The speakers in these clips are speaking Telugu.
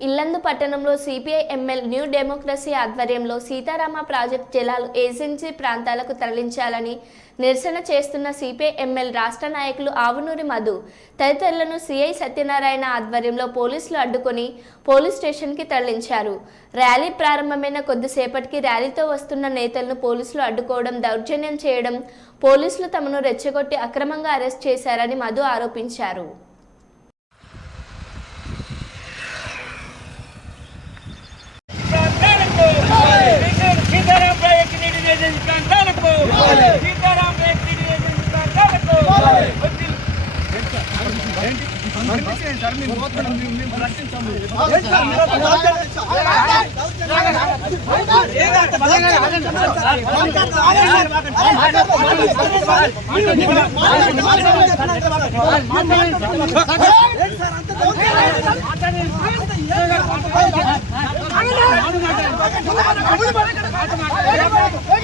ఇల్లందు పట్టణంలో సిపిఐ ఎంఎల్ న్యూ డెమోక్రసీ ఆధ్వర్యంలో సీతారామ ప్రాజెక్ట్ జలాలు ఏజెన్సీ ప్రాంతాలకు తరలించాలని నిరసన చేస్తున్న సిపిఐ ఎంఎల్ రాష్ట్ర నాయకులు ఆవునూరి మధు తదితరులను సిఐ సత్యనారాయణ ఆధ్వర్యంలో పోలీసులు అడ్డుకొని పోలీస్ స్టేషన్కి తరలించారు. ర్యాలీ ప్రారంభమైన కొద్దిసేపటికి ర్యాలీతో వస్తున్న నేతలను పోలీసులు అడ్డుకోవడం దౌర్జన్యం చేయడం పోలీసులు తమను రెచ్చగొట్టి అక్రమంగా అరెస్ట్ చేశారని మధు ఆరోపించారు సీతారాం ప్రాజెక్ట్ నీటి ఏజెన్సీ ప్రాంతాలకు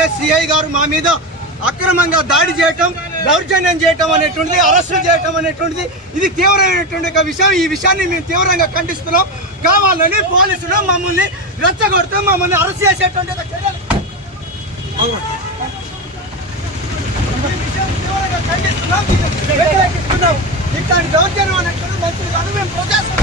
అంటే సిఐ గారు మా మీద అక్రమంగా దాడి చేయటం దౌర్జన్యం చేయటం అనేటువంటిది అరెస్టు చేయటం అనేటువంటిది ఇది తీవ్రమైనటువంటి ఒక విషయం. ఈ విషయాన్ని మేము తీవ్రంగా ఖండిస్తున్నాం. కావాలని పోలీసులు మమ్మల్ని రెచ్చగొడుతూ మమ్మల్ని అరెస్ట్ చేసేటువంటి ఒక చర్యలు. తీవ్రంగా ఖండిస్తున్నాం, ఇట్లాంటి దౌర్జన్యం అనేటువంటి మంచిది కాదు మేము ప్రజాస్వామ్యం